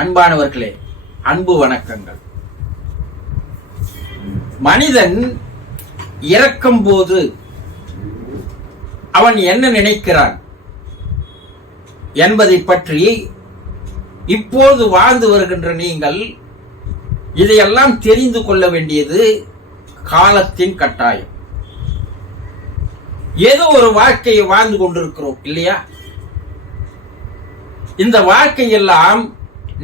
அன்பானவர்களே, அன்பு வணக்கங்கள். மனிதன் இறக்கும் போது அவன் என்ன நினைக்கிறான் என்பதை பற்றி இப்போது வாழ்ந்து வருகின்ற நீங்கள் இதையெல்லாம் தெரிந்து கொள்ள வேண்டியது காலத்தின் கட்டாயம். ஏதோ ஒரு வாழ்க்கையை வாழ்ந்து கொண்டிருக்கிறோம் இல்லையா? இந்த வாழ்க்கையெல்லாம்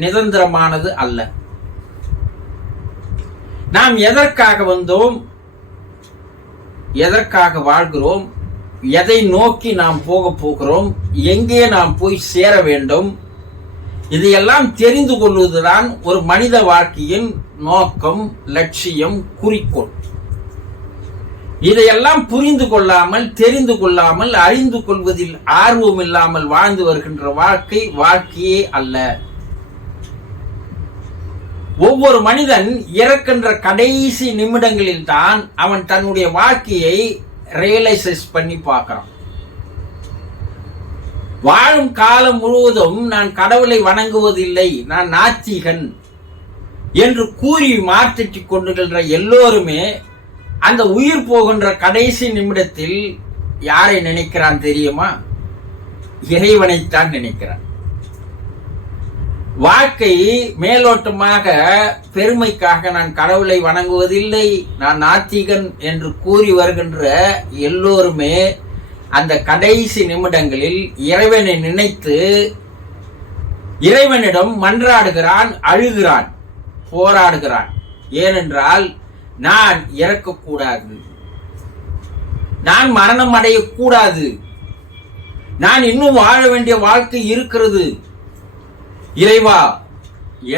நிரந்தரமானது அல்ல. நாம் எதற்காக வந்தோம், எதற்காக வாழ்கிறோம், எதை நோக்கி நாம் போகிறோம், எங்கே நாம் போய் சேர வேண்டும், இதையெல்லாம் தெரிந்து கொள்வதுதான் ஒரு மனித வாழ்க்கையின் நோக்கம், லட்சியம், குறிக்கோள். இதையெல்லாம் புரிந்து கொள்ளாமல், தெரிந்து கொள்ளாமல், அறிந்து கொள்வதில் ஆர்வம் இல்லாமல் வாழ்ந்து வருகின்ற வாழ்க்கையே அல்ல. ஒவ்வொரு மனிதன் இறக்கின்ற கடைசி நிமிடங்களில் தான் அவன் தன்னுடைய வாழ்க்கையை ரியலைஸ் பண்ணி பார்க்கிறான். வாழும் காலம் முழுவதும் நான் கடவுளை வணங்குவதில்லை, நான் நாத்திகன் என்று கூறி மாற்றிட்டுக் கொண்டுகின்ற எல்லோருமே அந்த உயிர் போகின்ற கடைசி நிமிடத்தில் யாரை நினைக்கிறான் தெரியுமா? இறைவனைத்தான் நினைக்கிறான். வாழ்க்கை மேலோட்டமாக பெருமைக்காக நான் கடவுளை வணங்குவதில்லை, நான் நாத்திகன் என்று கூறி வருகின்ற எல்லோருமே அந்த கடைசி நிமிடங்களில் இறைவனை நினைத்து இறைவனிடம் மன்றாடுகிறான், அழுகிறான், போராடுகிறான். ஏனென்றால் நான் இறக்கக்கூடாது, நான் மரணம் அடையக்கூடாது, நான் இன்னும் வாழ வேண்டிய வாழ்க்கை இருக்கிறது. இறைவா,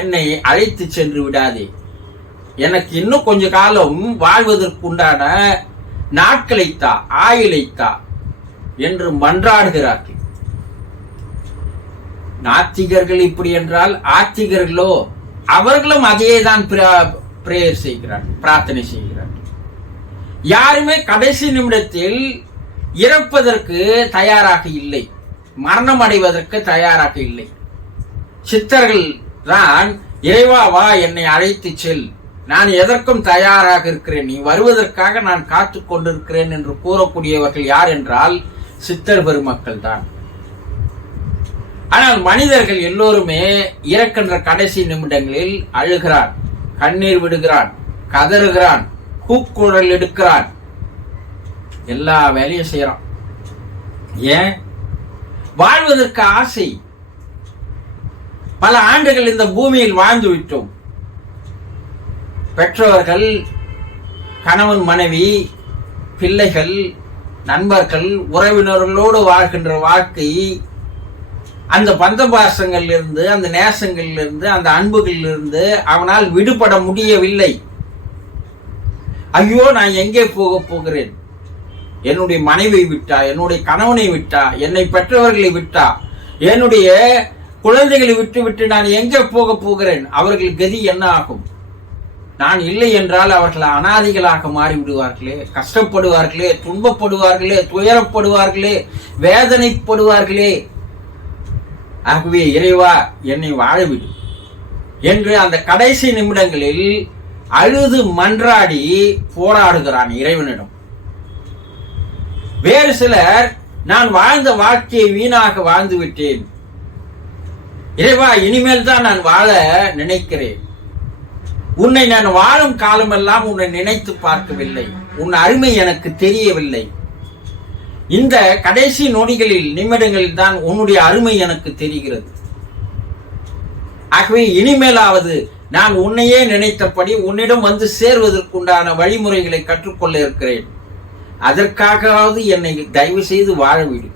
என்னை அழைத்து சென்று விடாதே, எனக்கு இன்னும் கொஞ்ச காலம் வாழ்வதற்குண்டான நாட்களைத்தா, ஆயுளைத்தா என்று மன்றாடுகிறார்கள். நாத்திகர்கள் இப்படி என்றால் ஆத்திகர்களோ அவர்களும் அதையேதான் பிரேயர் செய்கிறார்கள், பிரார்த்தனை செய்கிறார்கள். யாருமே கடைசி நிமிடத்தில் இறப்பதற்கு தயாராக இல்லை, மரணம் அடைவதற்கு தயாராக இல்லை. சித்தர்கள் தான் இறைவா வா, என்னை அழைத்து செல், நான் எதற்கும் தயாராக இருக்கிறேன், நீ வருவதற்காக நான் காத்து கொண்டிருக்கிறேன் என்று கூறக்கூடியவர்கள் யார் என்றால் சித்தர் பெருமக்கள் தான். ஆனால் மனிதர்கள் எல்லோருமே இறக்கின்ற கடைசி நிமிடங்களில் அழுகிறான், கண்ணீர் விடுகிறான், கதறுகிறான், கூக்குரல் எடுக்கிறான், எல்லா வேலையும் செய்யறான். ஏன்? வாழ்வதற்கு ஆசை. பல ஆண்டுகள் இந்த பூமியில் வாழ்ந்து விட்டோம். பெற்றோர்கள், கணவன் மனைவி, பிள்ளைகள், நண்பர்கள், உறவினர்களோடு வாழ்கின்ற வாழ்க்கை, அந்த பந்தபாசங்களிலிருந்து, அந்த நேசங்களிலிருந்து, அந்த அன்புகளிலிருந்து அவனால் விடுபட முடியவில்லை. ஐயோ, நான் எங்கே போகிறேன்? என்னுடைய மனைவியை விட்டா, என்னுடைய கணவனை விட்டா, என்னை பெற்றவர்களை விட்டா, என்னுடைய குழந்தைகளை விட்டு நான் எங்கே போகிறேன்? அவர்கள் கதி என்ன ஆகும்? நான் இல்லை என்றால் அவர்கள் அனாதிகளாக மாறிவிடுவார்களே, கஷ்டப்படுவார்களே, துன்பப்படுவார்களே, துயரப்படுவார்களே, வேதனைப்படுவார்களே. ஆகவே இறைவா, என்னை வாழவிடு என்று அந்த கடைசி நிமிடங்களில் அழுது மன்றாடி போராடுகிறான் இறைவனிடம். வேறு சிலர், நான் வாழ்ந்த வாழ்க்கையை வீணாக வாழ்ந்து விட்டேன், இறைவா இனிமேல் தான் நான் வாழ நினைக்கிறேன், உன்னை நான் வாழும் காலமெல்லாம் உன்னை நினைத்து பார்க்கவில்லை, உன் அருமை எனக்கு தெரியவில்லை, இந்த கடைசி நொடிகளில், நிமிடங்களில் தான் உன்னுடைய அருமை எனக்கு தெரிகிறது. ஆகவே இனிமேலாவது நான் உன்னையே நினைத்தபடி உன்னிடம் வந்து சேர்வதற்குண்டான வழிமுறைகளை கற்றுக்கொள்ள இருக்கிறேன், அதற்காகவாவது என்னை தயவு செய்து வாழவிடு,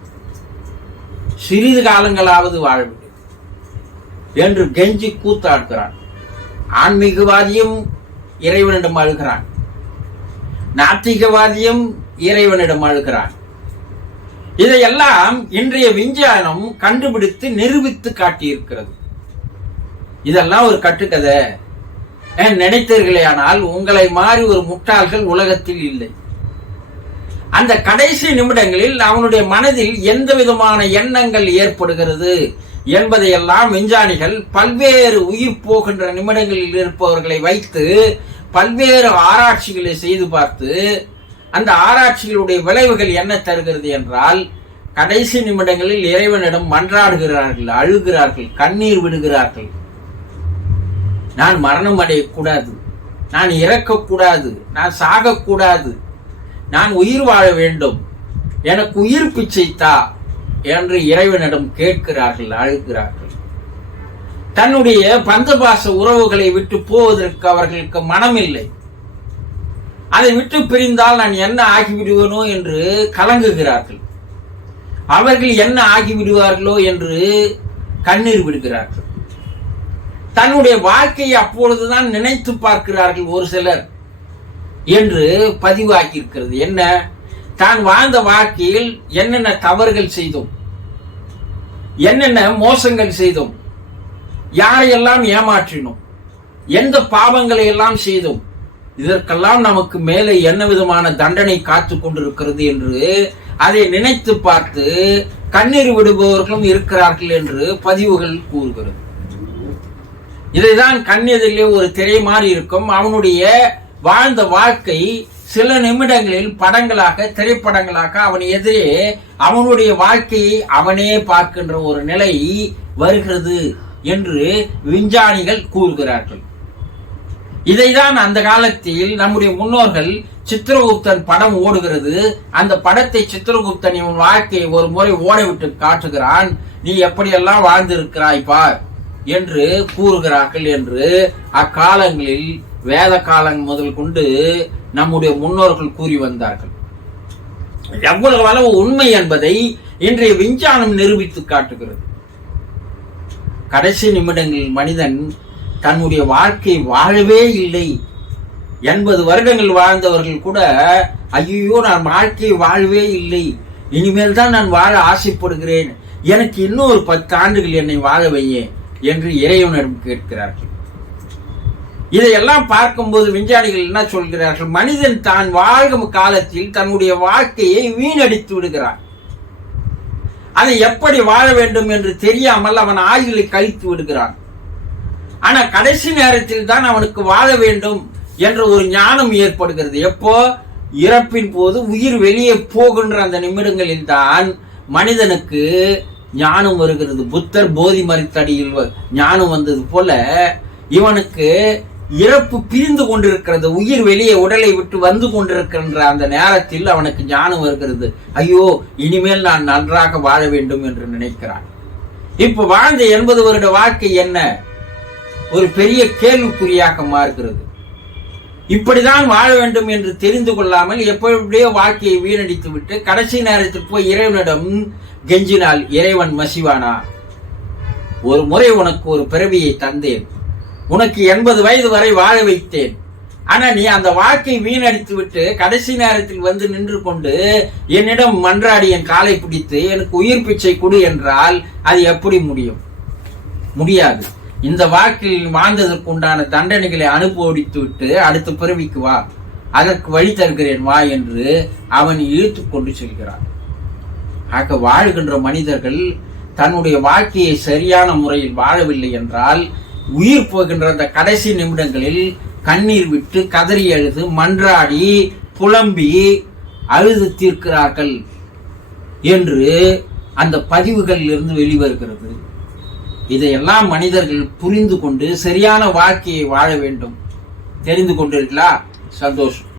சிறிது காலங்களாவது வாழவிடு என்று கெஞ்சி கூத்தாடுகிறான். ஆன்மீகவாதியும் இறைவனிடம் அழுகிறான், நாத்திகவாதியும் இறைவனிடம் அழுகிறான். இதையெல்லாம் இன்றைய விஞ்ஞானம் கண்டுபிடித்து நிரூபித்து காட்டியிருக்கிறது. இதெல்லாம் ஒரு கட்டுக்கதை நினைத்தீர்களே, ஆனால் உங்களை மாறி ஒரு முட்டாள்கள் உலகத்தில் இல்லை. அந்த கடைசி நிமிடங்களில் அவனுடைய மனதில் எந்த விதமான எண்ணங்கள் ஏற்படுகிறது என்பதையெல்லாம் விஞ்ஞானிகள் பல்வேறு உயிர் போகின்ற நிமிடங்களில் இருப்பவர்களை வைத்து பல்வேறு ஆராய்ச்சிகளை செய்து பார்த்து அந்த ஆராய்ச்சிகளுடைய விளைவுகள் என்ன தருகிறது என்றால், கடைசி நிமிடங்களில் இறைவனிடம் மன்றாடுகிறார்கள், அழுகிறார்கள், கண்ணீர் விடுகிறார்கள். நான் மரணம் அடையக்கூடாது, நான் இறக்கக்கூடாது, நான் சாகக்கூடாது, நான் உயிர் வாழ வேண்டும், எனக்கு உயிர் பிச்சை தா என்று இறைவனிடம் கேட்கிறார்கள், அழுகிறார்கள். தன்னுடைய பந்தபாச உறவுகளை விட்டு போவதற்கு அவர்களுக்கு மனமில்லை. அதை விட்டு பிரிந்தால் நான் என்ன ஆகிவிடுவேனோ என்று கலங்குகிறார்கள். அவர்கள் என்ன ஆகிவிடுவார்களோ என்று கண்ணீர் விடுகிறார்கள். தன்னுடைய வாழ்க்கையை அப்பொழுதுதான் நினைத்து பார்க்கிறார்கள் ஒரு சிலர் என்று பதிவாக்கி இருக்கிறது. என்ன, தான் வாழ்ந்த வாழ்க்கையில் என்னென்ன தவறுகள் செய்தோம், என்னென்ன மோசங்கள் செய்தோம், யாரையெல்லாம் ஏமாற்றினோம், எந்த பாவங்களை எல்லாம் செய்தோம், இதற்கெல்லாம் நமக்கு மேலே என்ன விதமான தண்டனை காத்து கொண்டிருக்கிறது என்று அதை நினைத்து பார்த்து கண்ணீர் விடுபவர்களும் இருக்கிறார்கள் என்று பதிவுகள் கூறுகிறது. இதைதான் கண்ணெதிரிலே ஒரு திரை மாறி இருக்கும். அவனுடைய வாழ்ந்த வாழ்க்கை சில நிமிடங்களில் படங்களாக, திரைப்படங்களாக அவன் எதிரே அவனுடைய வாழ்க்கையை அவனே பார்க்கின்ற ஒரு நிலை வருகிறது என்று விஞ்ஞானிகள் கூறுகிறார்கள். இதைதான் அந்த காலத்தில் நம்முடைய முன்னோர்கள், சித்திரகுப்தன் படம் ஓடுகிறது, அந்த படத்தை சித்திரகுப்தன் இவன் வாழ்க்கையை ஒரு முறை ஓடவிட்டு காட்டுகிறான், நீ எப்படியெல்லாம் வாழ்ந்திருக்கிறாய் பார் என்று கூறுகிறார்கள் என்று அக்காலங்களில் வேத காலம் முதல் கொண்டு நம்முடைய முன்னோர்கள் கூறி வந்தார்கள். எவ்வளவு அளவு உண்மை என்பதை இன்றைய விஞ்ஞானம் நிரூபித்து காட்டுகிறது. கடைசி நிமிடங்களில் மனிதன் தன்னுடைய வாழ்க்கை வாழவே இல்லை. 80 வருடங்கள் வாழ்ந்தவர்கள் கூட ஐயோ நான் வாழ்க்கை வாழவே இல்லை, இனிமேல் தான் நான் வாழ ஆசைப்படுகிறேன், எனக்கு இன்னும் ஒரு 10 ஆண்டுகள் என்னை வாழ வையே என்று இறைவனிடம் கேட்கிறார்கள். இதையெல்லாம் பார்க்கும்போது விஞ்ஞானிகள் என்ன சொல்கிறார்கள், மனிதன் தான் வாழும் காலத்தில் தன்னுடைய வாழ்க்கையை வீணடித்து விடுகிறான். அதை எப்படி வாழ வேண்டும் என்று தெரியாமல் அவன் ஆயுளை கழித்து விடுகிறான். ஆனா கடைசி நேரத்தில் தான் அவனுக்கு வாழ வேண்டும் என்ற ஒரு ஞானம் ஏற்படுகிறது. எப்போ? இறப்பின் போது உயிர் வெளியே போகின்ற அந்த நிமிடங்களில் தான் மனிதனுக்கு ஞானம் வருகிறது. புத்தர் போதி மரத்தடியில் ஞானம் வந்தது போல இவனுக்கு இறப்பு பிரிந்து கொண்டிருக்கிறது, உயிர் வெளியே உடலை விட்டு வந்து கொண்டிருக்கின்ற அந்த நேரத்தில் அவனுக்கு ஞானம் வருகிறது. ஐயோ இனிமேல் நான் நன்றாக வாழ வேண்டும் என்று நினைக்கிறான். இப்ப வாழ்ந்த 80 வருட வாழ்க்கை என்ன ஒரு பெரிய கேள்விக்குறியாக மாறுகிறது. இப்படிதான் வாழ வேண்டும் என்று தெரிந்து கொள்ளாமல் எப்படியோ வாழ்க்கையை வீணடித்து விட்டு கடைசி நேரத்தில் போய் இறைவனிடம் கெஞ்சினால் இறைவன் மசிவானா? ஒரு முறை உனக்கு ஒரு பிறவியை தந்தேன், உனக்கு 80 வயது வரை வாழ வைத்தேன், ஆனா நீ அந்த வாழ்க்கை வீணடித்து விட்டு கடைசி நேரத்தில் வந்து நின்று கொண்டு என்னிடம் மன்றாடி என் காலை பிடித்து எனக்கு உயிர் பிச்சை கொடு என்றால் அது எப்படி முடியும்? முடியாது. இந்த வாழ்க்கையில் வாழ்ந்ததற்கு உண்டான தண்டனைகளை அனுபவித்து விட்டு அடுத்த பிறவிக்கு வா, அதற்கு வழி தருகிறேன் வா என்று அவன் இழுத்து கொண்டு செல்கிறான். ஆக வாழ்கின்ற மனிதர்கள் தன்னுடைய வாழ்க்கையை சரியான முறையில் வாழவில்லை என்றால் உயிர் போகின்ற அந்த கடைசி நிமிடங்களில் கண்ணீர் விட்டு கதறி அழுது மன்றாடி புலம்பி அழுது தீர்க்கிறார்கள் என்று அந்த பதிவுகளில் இருந்து வெளிவருகிறது. இதையெல்லாம் மனிதர்கள் புரிந்து கொண்டு சரியான வாழ்க்கையை வாழ வேண்டும். தெரிந்து கொண்டிருக்கலாம். சந்தோஷம்.